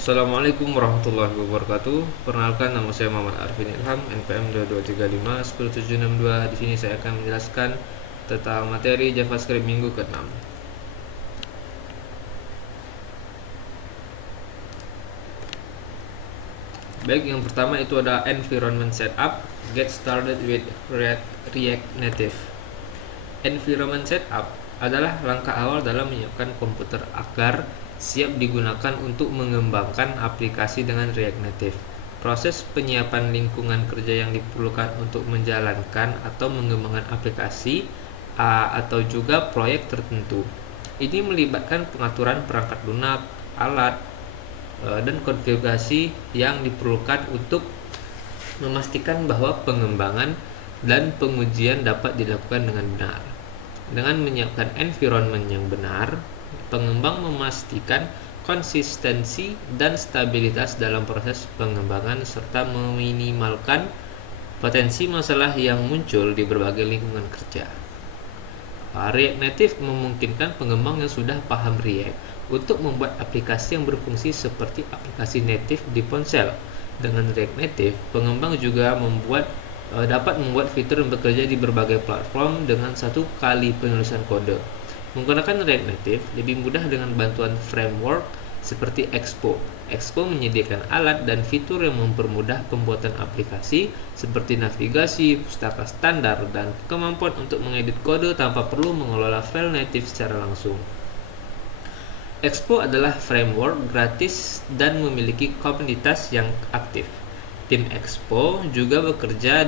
Assalamualaikum warahmatullahi wabarakatuh. Perkenalkan, nama saya Muhammad Arifin Ilham, NPM 223510762. Di sini saya akan menjelaskan tentang materi JavaScript minggu ke-6. Baik, yang pertama itu ada environment setup. Get started with React Native. Environment setup adalah langkah awal dalam menyiapkan komputer agar siap digunakan untuk mengembangkan aplikasi dengan React Native. Proses penyiapan lingkungan kerja yang diperlukan untuk menjalankan atau mengembangkan aplikasi atau juga proyek tertentu. Ini melibatkan pengaturan perangkat lunak, alat, dan konfigurasi yang diperlukan untuk memastikan bahwa pengembangan dan pengujian dapat dilakukan dengan benar. Dengan menyiapkan environment yang benar, pengembang memastikan konsistensi dan stabilitas dalam proses pengembangan serta meminimalkan potensi masalah yang muncul di berbagai lingkungan kerja. React Native memungkinkan pengembang yang sudah paham React untuk membuat aplikasi yang berfungsi seperti aplikasi native di ponsel. Dengan React Native, pengembang juga dapat membuat fitur yang bekerja di berbagai platform dengan satu kali penulisan kode. Menggunakan React Native lebih mudah dengan bantuan framework seperti Expo. Expo menyediakan alat dan fitur yang mempermudah pembuatan aplikasi seperti navigasi, pustaka standar, dan kemampuan untuk mengedit kode tanpa perlu mengelola file native secara langsung. Expo adalah framework gratis dan memiliki komunitas yang aktif. Tim Expo juga bekerja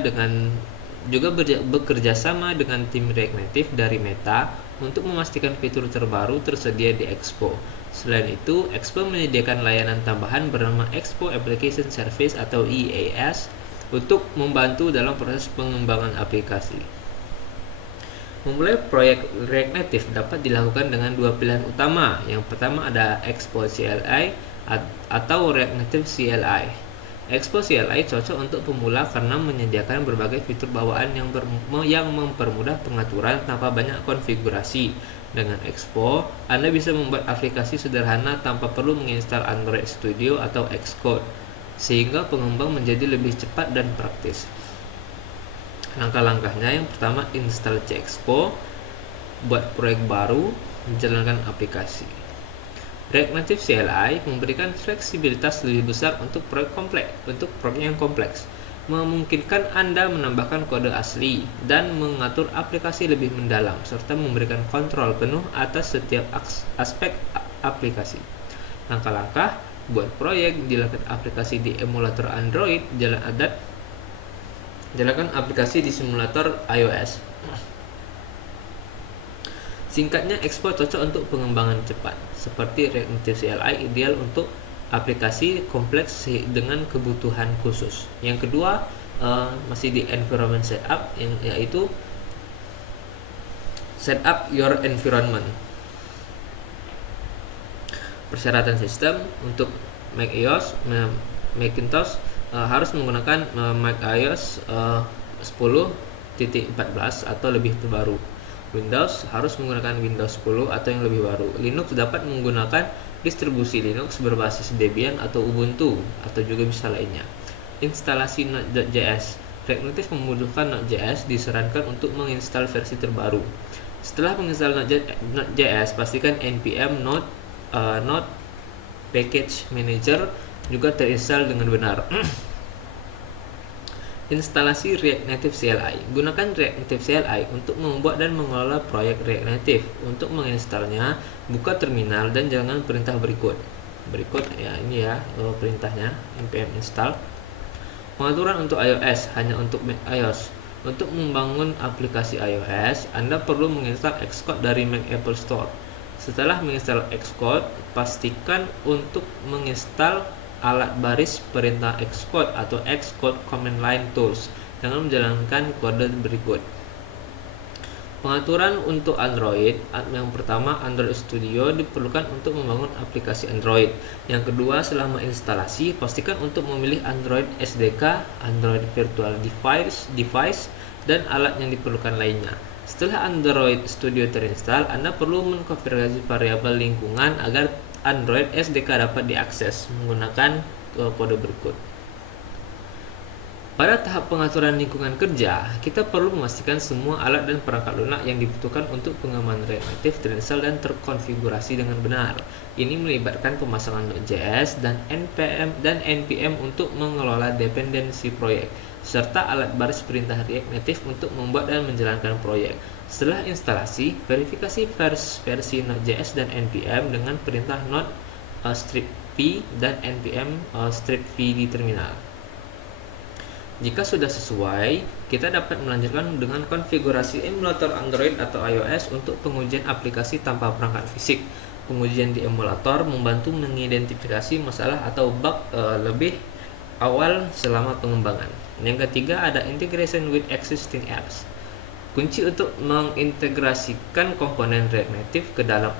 sama dengan tim React Native dari Meta untuk memastikan fitur terbaru tersedia di Expo. Selain itu, Expo menyediakan layanan tambahan bernama Expo Application Service atau EAS untuk membantu dalam proses pengembangan aplikasi. Memulai proyek React Native dapat dilakukan dengan dua pilihan utama. Yang pertama ada Expo CLI atau React Native CLI. Expo CLI cocok untuk pemula karena menyediakan berbagai fitur bawaan yang mempermudah pengaturan tanpa banyak konfigurasi. Dengan Expo, Anda bisa membuat aplikasi sederhana tanpa perlu menginstal Android Studio atau Xcode, sehingga pengembang menjadi lebih cepat dan praktis. Langkah-langkahnya, yang pertama install Expo, buat proyek baru, jalankan aplikasi. React Native CLI memberikan fleksibilitas lebih besar untuk proyek yang kompleks, memungkinkan Anda menambahkan kode asli dan mengatur aplikasi lebih mendalam, serta memberikan kontrol penuh atas setiap aspek aplikasi. Langkah-langkah buat proyek: jalankan aplikasi di emulator Android, jalankan aplikasi di simulator iOS. Singkatnya, Expo cocok untuk pengembangan cepat, seperti React Native CLI ideal untuk aplikasi kompleks dengan kebutuhan khusus. Yang kedua, masih di environment setup, yaitu setup your environment. Persyaratan sistem untuk Macintosh harus menggunakan macOS 10.14 atau lebih terbaru. Windows harus menggunakan Windows 10 atau yang lebih baru. Linux dapat menggunakan distribusi Linux berbasis Debian atau Ubuntu, atau juga bisa lainnya. Instalasi Node.js. React Native memudahkan Node.js, disarankan untuk menginstal versi terbaru. Setelah menginstal Node.js, pastikan npm node package manager juga terinstall dengan benar. Instalasi React Native CLI. Gunakan React Native CLI untuk membuat dan mengelola proyek React Native. Untuk menginstalnya, buka terminal dan jalankan perintah berikut. Perintahnya npm install. Pengaturan untuk iOS hanya untuk macOS. Untuk membangun aplikasi iOS, Anda perlu menginstal Xcode dari Mac Apple Store. Setelah menginstal Xcode, pastikan untuk menginstal alat baris perintah Xcode atau Xcode Command Line Tools dengan menjalankan kode berikut. Pengaturan untuk Android. Yang pertama, Android Studio diperlukan untuk membangun aplikasi Android. Yang kedua, selama instalasi, pastikan untuk memilih Android SDK, Android Virtual Device, dan alat yang diperlukan lainnya. Setelah Android Studio terinstall, Anda perlu mengkonfigurasi variabel lingkungan agar Android SDK dapat diakses menggunakan kode berikut. Pada tahap pengaturan lingkungan kerja, kita perlu memastikan semua alat dan perangkat lunak yang dibutuhkan untuk pengembangan React Native terinstall dan terkonfigurasi dengan benar. Ini melibatkan pemasangan Node.js dan npm untuk mengelola dependensi proyek, serta alat baris perintah React Native untuk membuat dan menjalankan proyek. Setelah instalasi, verifikasi versi Node.js dan npm dengan perintah node strip v dan npm strip v di terminal. Jika sudah sesuai, kita dapat melanjutkan dengan konfigurasi emulator Android atau iOS untuk pengujian aplikasi tanpa perangkat fisik. Pengujian di emulator membantu mengidentifikasi masalah atau bug lebih awal selama pengembangan. Yang ketiga ada integration with existing apps. Kunci untuk mengintegrasikan komponen React Native ke dalam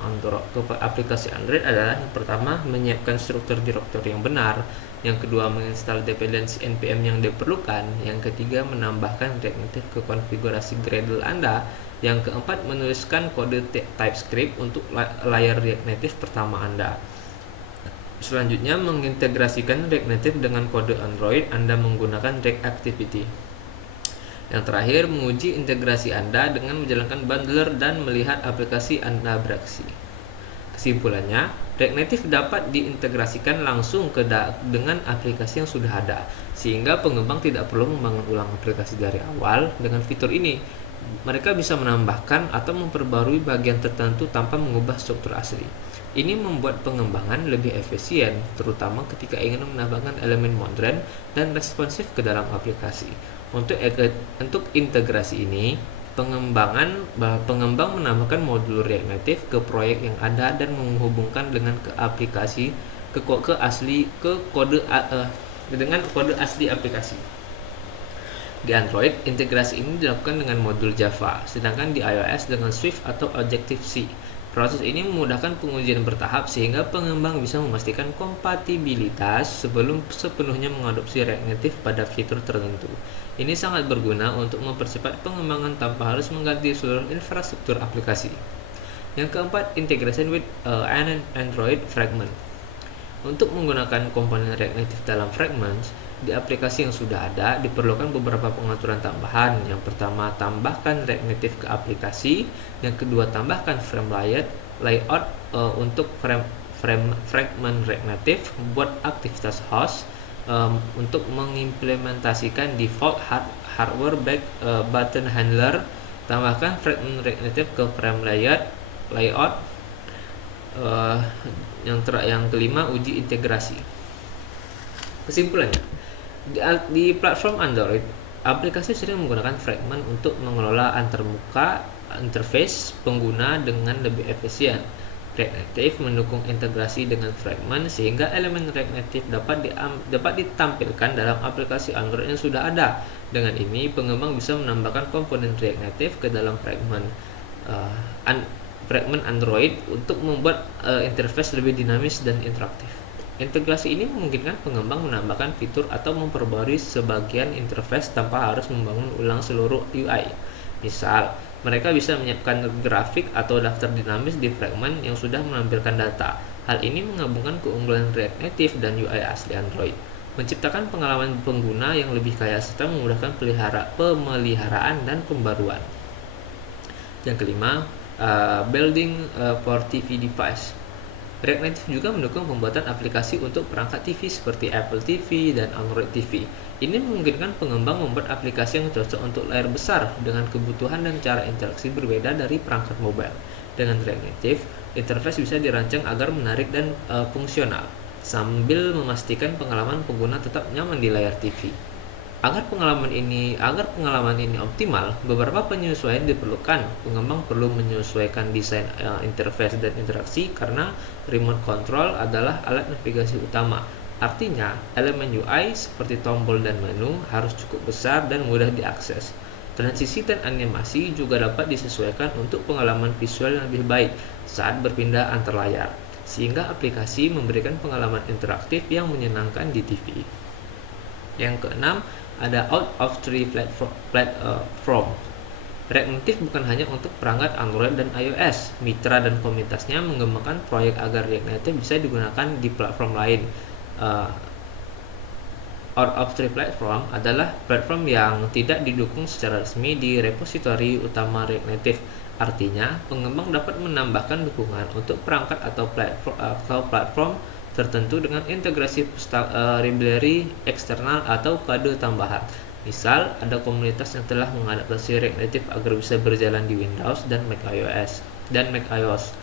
aplikasi Android adalah yang pertama, menyiapkan struktur direktori yang benar, yang kedua, menginstal dependensi npm yang diperlukan, yang ketiga, menambahkan React Native ke konfigurasi Gradle Anda, yang keempat, menuliskan kode TypeScript untuk layar React Native pertama Anda. Selanjutnya, mengintegrasikan React Native dengan kode Android Anda menggunakan React Activity. Yang terakhir, menguji integrasi Anda dengan menjalankan bundler dan melihat aplikasi Anda beraksi. Kesimpulannya, React Native dapat diintegrasikan langsung dengan aplikasi yang sudah ada, sehingga pengembang tidak perlu membangun ulang aplikasi dari awal. Dengan fitur ini, mereka bisa menambahkan atau memperbarui bagian tertentu tanpa mengubah struktur asli. Ini membuat pengembangan lebih efisien, terutama ketika ingin menambahkan elemen modern dan responsif ke dalam aplikasi. Untuk integrasi ini, pengembang menambahkan modul React Native ke proyek yang ada dan menghubungkan dengan dengan kode asli aplikasi. Di Android, integrasi ini dilakukan dengan modul Java, sedangkan di iOS dengan Swift atau Objective-C. Proses ini memudahkan pengujian bertahap sehingga pengembang bisa memastikan kompatibilitas sebelum sepenuhnya mengadopsi React Native pada fitur tertentu. Ini sangat berguna untuk mempercepat pengembangan tanpa harus mengganti seluruh infrastruktur aplikasi. Yang keempat, integration with Android Fragment. Untuk menggunakan komponen React Native dalam Fragments, di aplikasi yang sudah ada diperlukan beberapa pengaturan tambahan. Yang pertama, tambahkan React Native ke aplikasi. Yang kedua, tambahkan frame layout untuk fragment React Native. Buat aktivitas host untuk mengimplementasikan default hardware button handler. Tambahkan fragment React Native ke frame layout. Yang kelima, uji integrasi. Kesimpulannya, di platform Android, aplikasi sering menggunakan fragment untuk mengelola antarmuka interface pengguna dengan lebih efisien. React Native mendukung integrasi dengan fragment sehingga elemen React Native dapat ditampilkan dalam aplikasi Android yang sudah ada. Dengan ini, pengembang bisa menambahkan komponen React Native ke dalam fragment Android untuk membuat interface lebih dinamis dan interaktif. Integrasi ini memungkinkan pengembang menambahkan fitur atau memperbarui sebagian interface tanpa harus membangun ulang seluruh UI. Misal, mereka bisa menyiapkan grafik atau daftar dinamis di fragment yang sudah menampilkan data. Hal ini menggabungkan keunggulan React Native dan UI asli Android, menciptakan pengalaman pengguna yang lebih kaya serta memudahkan pemeliharaan dan pembaruan. Yang kelima, building for TV device. React Native juga mendukung pembuatan aplikasi untuk perangkat TV seperti Apple TV dan Android TV. Ini memungkinkan pengembang membuat aplikasi yang cocok untuk layar besar dengan kebutuhan dan cara interaksi berbeda dari perangkat mobile. Dengan React Native, interface bisa dirancang agar menarik dan fungsional, sambil memastikan pengalaman pengguna tetap nyaman di layar TV. Agar pengalaman ini optimal, beberapa penyesuaian diperlukan. Pengembang perlu menyesuaikan desain interface dan interaksi karena remote control adalah alat navigasi utama. Artinya, elemen UI seperti tombol dan menu harus cukup besar dan mudah diakses. Transisi dan animasi juga dapat disesuaikan untuk pengalaman visual yang lebih baik saat berpindah antar layar, sehingga aplikasi memberikan pengalaman interaktif yang menyenangkan di TV. Yang keenam, ada out of tree platform. React Native bukan hanya untuk perangkat Android dan iOS. Mitra dan komunitasnya mengembangkan proyek agar React Native bisa digunakan di platform lain. Out of Tree Platform adalah platform yang tidak didukung secara resmi di repositori utama React Native. Artinya, pengembang dapat menambahkan dukungan untuk perangkat atau platform tertentu dengan integrasi library eksternal atau kode tambahan. Misal, ada komunitas yang telah mengadaptasi React Native agar bisa berjalan di Windows dan macOS.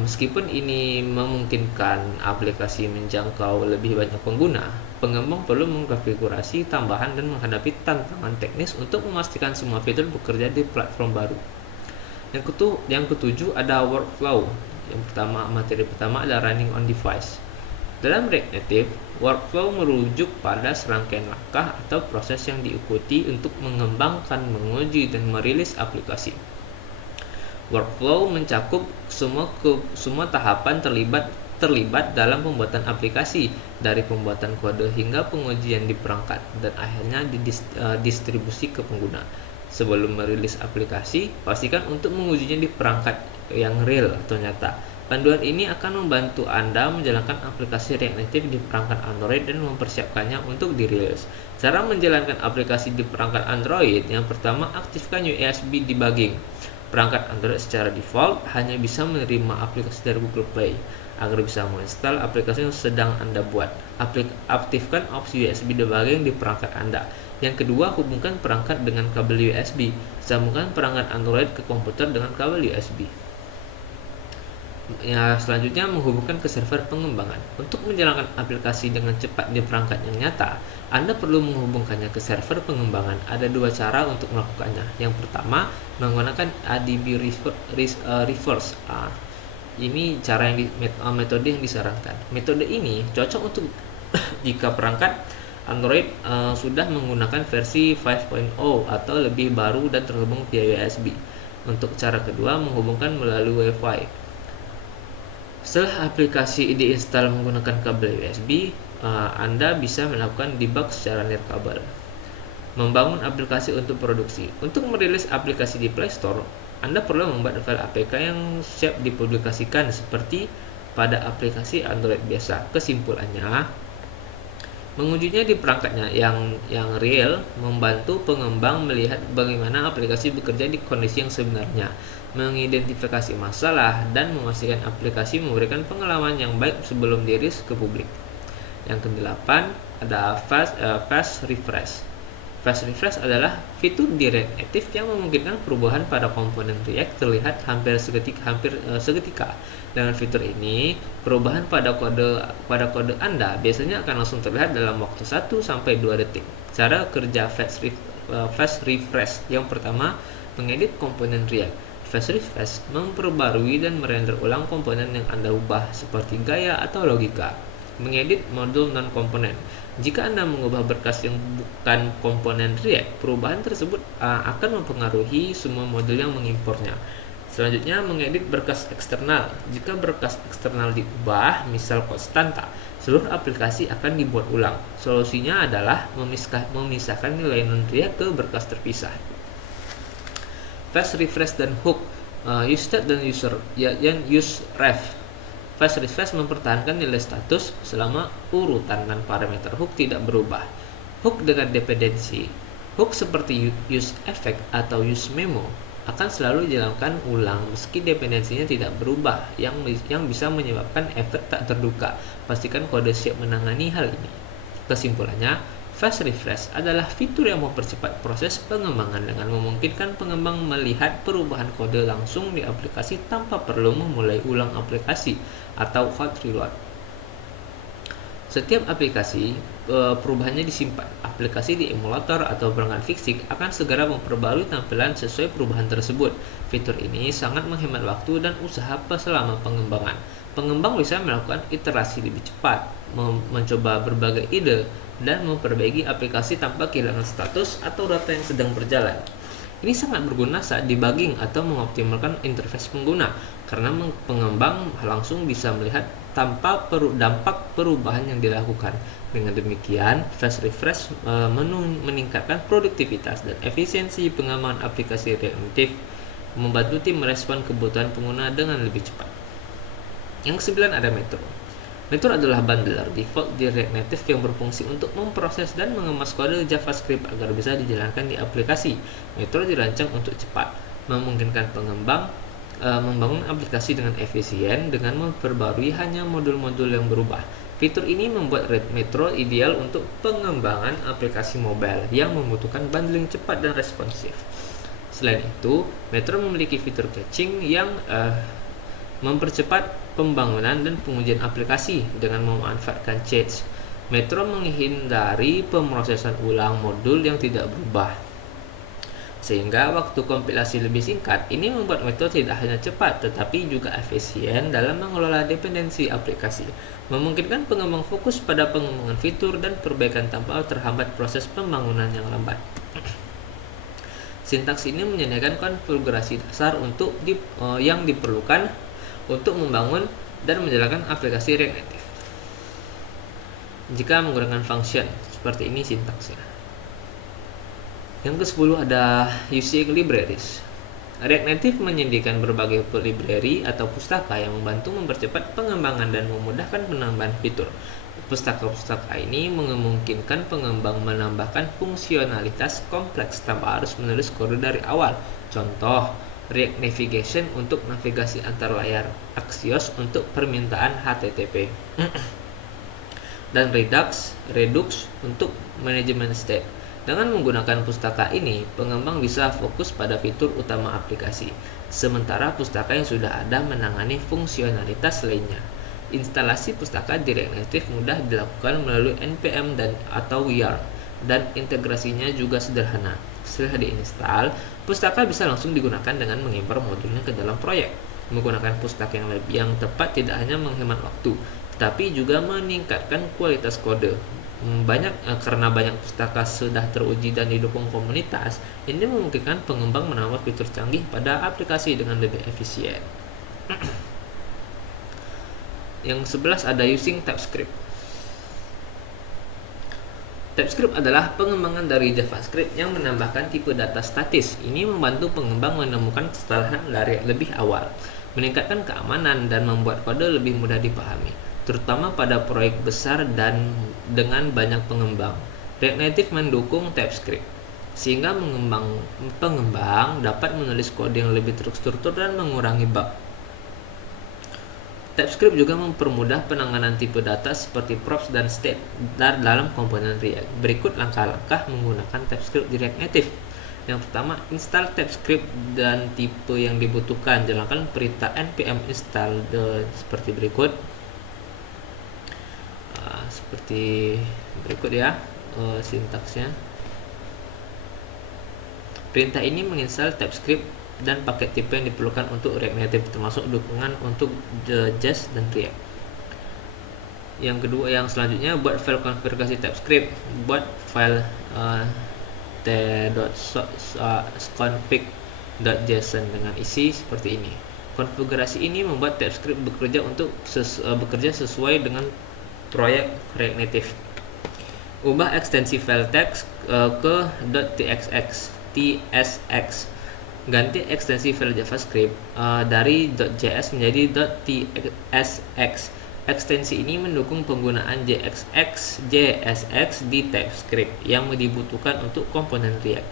Meskipun ini memungkinkan aplikasi menjangkau lebih banyak pengguna, pengembang perlu mengkonfigurasi tambahan dan menghadapi tantangan teknis untuk memastikan semua fitur bekerja di platform baru. Yang ketujuh ada workflow. Materi pertama adalah running on device. Dalam React Native, workflow merujuk pada serangkaian langkah atau proses yang diikuti untuk mengembangkan, menguji, dan merilis aplikasi. Workflow mencakup semua tahapan terlibat dalam pembuatan aplikasi, dari pembuatan kode hingga pengujian di perangkat, dan akhirnya distribusi ke pengguna. Sebelum merilis aplikasi, pastikan untuk mengujinya di perangkat yang real atau nyata. Panduan ini akan membantu Anda menjalankan aplikasi React Native di perangkat Android dan mempersiapkannya untuk dirilis. Cara menjalankan aplikasi di perangkat Android, yang pertama, aktifkan USB debugging. Perangkat Android secara default hanya bisa menerima aplikasi dari Google Play. Agar bisa menginstal aplikasi yang sedang Anda buat, aktifkan opsi USB debugging di perangkat Anda. Yang kedua, hubungkan perangkat dengan kabel USB. Sambungkan perangkat Android ke komputer dengan kabel USB. Selanjutnya, menghubungkan ke server pengembangan. Untuk menjalankan aplikasi dengan cepat di perangkat yang nyata, Anda perlu menghubungkannya ke server pengembangan. Ada dua cara untuk melakukannya. Yang pertama, menggunakan ADB Reverse. Ini metode yang disarankan. Metode ini cocok untuk jika perangkat Android sudah menggunakan versi 5.0 atau lebih baru dan terhubung via USB. Untuk cara kedua, menghubungkan melalui Wi-Fi. Setelah aplikasi diinstal menggunakan kabel USB, Anda bisa melakukan debug secara nirkabel. Membangun aplikasi untuk produksi. Untuk merilis aplikasi di Play Store, Anda perlu membuat file APK yang siap dipublikasikan seperti pada aplikasi Android biasa. Kesimpulannya, mengujinya di perangkatnya yang real membantu pengembang melihat bagaimana aplikasi bekerja di kondisi yang sebenarnya, mengidentifikasi masalah, dan memastikan aplikasi memberikan pengalaman yang baik sebelum dirilis ke publik. Yang kedelapan ada fast refresh. Fast refresh adalah fitur di React Native yang memungkinkan perubahan pada komponen React terlihat hampir seketika. Dengan fitur ini, perubahan pada kode Anda biasanya akan langsung terlihat dalam waktu 1-2 detik. Cara kerja fast refresh. Yang pertama, mengedit komponen React. Fast refresh memperbarui dan merender ulang komponen yang Anda ubah, seperti gaya atau logika. Mengedit modul non-komponen. Jika Anda mengubah berkas yang bukan komponen React, perubahan tersebut akan mempengaruhi semua modul yang mengimportnya. Selanjutnya, mengedit berkas eksternal. Jika berkas eksternal diubah, misal konstanta, seluruh aplikasi akan dibuat ulang. Solusinya adalah memisahkan nilai non-React ke berkas terpisah. Fast refresh dan hook. Usestate dan useref. Fast refresh mempertahankan nilai status selama urutan dan parameter hook tidak berubah. Hook dengan dependensi. Hook seperti useEffect atau useMemo akan selalu dijalankan ulang meski dependensinya tidak berubah, yang bisa menyebabkan efek tak terduga. Pastikan kode siap menangani hal ini. Kesimpulannya, fast refresh adalah fitur yang mempercepat proses pengembangan dengan memungkinkan pengembang melihat perubahan kode langsung di aplikasi tanpa perlu memulai ulang aplikasi atau hot reload. Setiap aplikasi perubahannya disimpan. Aplikasi di emulator atau perangkat fisik akan segera memperbarui tampilan sesuai perubahan tersebut. Fitur ini sangat menghemat waktu dan usaha selama pengembangan. Pengembang bisa melakukan iterasi lebih cepat, mencoba berbagai ide, dan memperbaiki aplikasi tanpa kehilangan status atau data yang sedang berjalan. Ini sangat berguna saat debugging atau mengoptimalkan interface pengguna, karena pengembang langsung bisa melihat tanpa dampak perubahan yang dilakukan. Dengan demikian, fast refresh meningkatkan produktivitas dan efisiensi pengembangan aplikasi React Native, membantu tim merespon kebutuhan pengguna dengan lebih cepat. Yang ke-9 ada Metro. Metro adalah bundler default di React Native yang berfungsi untuk memproses dan mengemas kode JavaScript agar bisa dijalankan di aplikasi. Metro dirancang untuk cepat, memungkinkan pengembang membangun aplikasi dengan efisien dengan memperbarui hanya modul-modul yang berubah. Fitur ini membuat Metro ideal untuk pengembangan aplikasi mobile yang membutuhkan bundling cepat dan responsif. Selain itu, Metro memiliki fitur caching yang mempercepat pembangunan dan pengujian aplikasi dengan memanfaatkan cache. Metro menghindari pemrosesan ulang modul yang tidak berubah, sehingga waktu kompilasi lebih singkat. Ini membuat Metro tidak hanya cepat tetapi juga efisien dalam mengelola dependensi aplikasi, memungkinkan pengembang fokus pada pengembangan fitur dan perbaikan tanpa terhambat proses pembangunan yang lambat. Sintaks ini menyediakan konfigurasi dasar yang diperlukan untuk membangun dan menjalankan aplikasi React Native. Jika menggunakan function, seperti ini sintaksnya. Yang ke-10 ada using libraries. React Native menyediakan berbagai library atau pustaka yang membantu mempercepat pengembangan dan memudahkan penambahan fitur. Pustaka-pustaka ini memungkinkan pengembang menambahkan fungsionalitas kompleks tanpa harus menulis kode dari awal. Contoh, React Navigation untuk navigasi antar layar, Axios untuk permintaan HTTP, dan Redux untuk manajemen state. Dengan menggunakan pustaka ini, pengembang bisa fokus pada fitur utama aplikasi, sementara pustaka yang sudah ada menangani fungsionalitas lainnya. Instalasi pustaka di React Native mudah dilakukan melalui npm atau yarn, dan integrasinya juga sederhana. Setelah diinstal, pustaka bisa langsung digunakan dengan mengimpor modulnya ke dalam proyek. Menggunakan pustaka yang tepat tidak hanya menghemat waktu, tetapi juga meningkatkan kualitas kode. Karena banyak pustaka sudah teruji dan didukung komunitas, ini memungkinkan pengembang menambah fitur canggih pada aplikasi dengan lebih efisien. Yang 11 ada using TypeScript. TypeScript adalah pengembangan dari JavaScript yang menambahkan tipe data statis. Ini membantu pengembang menemukan kesalahan dari lebih awal, meningkatkan keamanan, dan membuat kode lebih mudah dipahami, terutama pada proyek besar dan dengan banyak pengembang. React Native mendukung TypeScript, sehingga pengembang dapat menulis kode yang lebih terstruktur dan mengurangi bug. TypeScript juga mempermudah penanganan tipe data seperti props dan state dalam komponen React. Berikut langkah-langkah menggunakan TypeScript di React Native. Yang pertama, install TypeScript dan tipe yang dibutuhkan. Jalankan perintah npm install seperti berikut. Seperti berikut ya sintaksnya. Perintah ini menginstal TypeScript dan paket tipe yang diperlukan untuk React Native, termasuk dukungan untuk Jest dan React. Yang selanjutnya, buat file konfigurasi TypeScript. Buat file t.config.json dengan isi seperti ini. Konfigurasi ini membuat TypeScript bekerja sesuai dengan proyek React Native. Ubah ekstensi file text ke .tsx. Ganti ekstensi file JavaScript dari .js menjadi .tsx. Ekstensi ini mendukung penggunaan JSX di TypeScript yang dibutuhkan untuk komponen React.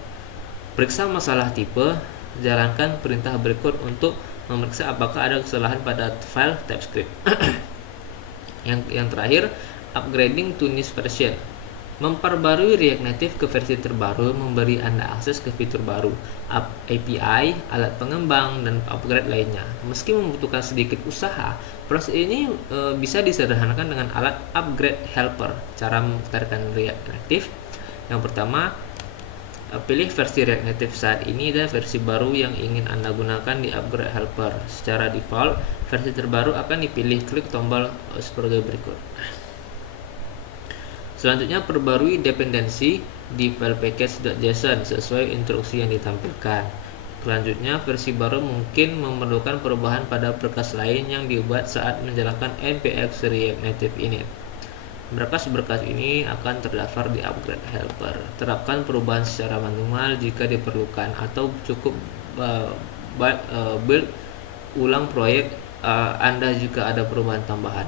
Periksa masalah tipe. Jalankan perintah berikut untuk memeriksa apakah ada kesalahan pada file TypeScript. Yang terakhir, upgrading to newest version. Memperbarui React Native ke versi terbaru memberi Anda akses ke fitur baru, API, alat pengembang, dan upgrade lainnya. Meski membutuhkan sedikit usaha, proses ini bisa disederhanakan dengan alat upgrade helper. Cara mengaktifkan React Native. Yang pertama, pilih versi React Native saat ini dan versi baru yang ingin Anda gunakan di upgrade helper. Secara default, versi terbaru akan dipilih. Klik tombol sebagai berikut. Selanjutnya, perbarui dependensi di file package.json sesuai instruksi yang ditampilkan. Selanjutnya, versi baru mungkin memerlukan perubahan pada berkas lain yang dibuat saat menjalankan npx React Native Init. Berkas-berkas ini akan terdaftar di upgrade helper. Terapkan perubahan secara manual jika diperlukan, atau cukup build ulang proyek Anda jika ada perubahan tambahan.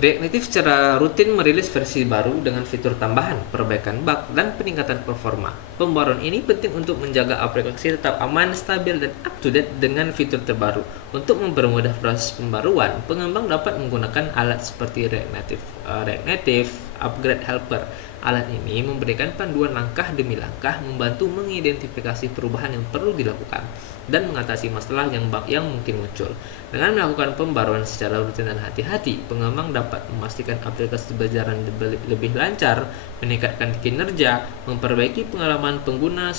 React Native secara rutin merilis versi baru dengan fitur tambahan, perbaikan bug, dan peningkatan performa. Pembaruan ini penting untuk menjaga aplikasi tetap aman, stabil, dan up-to-date dengan fitur terbaru. Untuk mempermudah proses pembaruan, pengembang dapat menggunakan alat seperti React Native Upgrade Helper. Alat ini memberikan panduan langkah demi langkah, membantu mengidentifikasi perubahan yang perlu dilakukan, dan mengatasi masalah yang mungkin muncul. Dengan melakukan pembaruan secara rutin dan hati-hati, pengembang dapat memastikan aplikasi berjalan lebih lancar, meningkatkan kinerja, memperbaiki pengalaman pengguna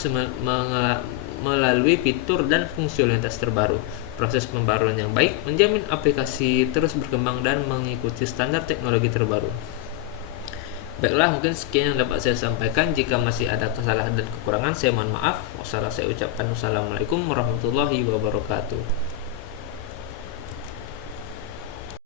melalui fitur dan fungsionalitas terbaru. Proses pembaruan yang baik menjamin aplikasi terus berkembang dan mengikuti standar teknologi terbaru. Baiklah, mungkin sekian yang dapat saya sampaikan. Jika masih ada kesalahan dan kekurangan, saya mohon maaf. Saya ucapkan wassalamualaikum warahmatullahi wabarakatuh.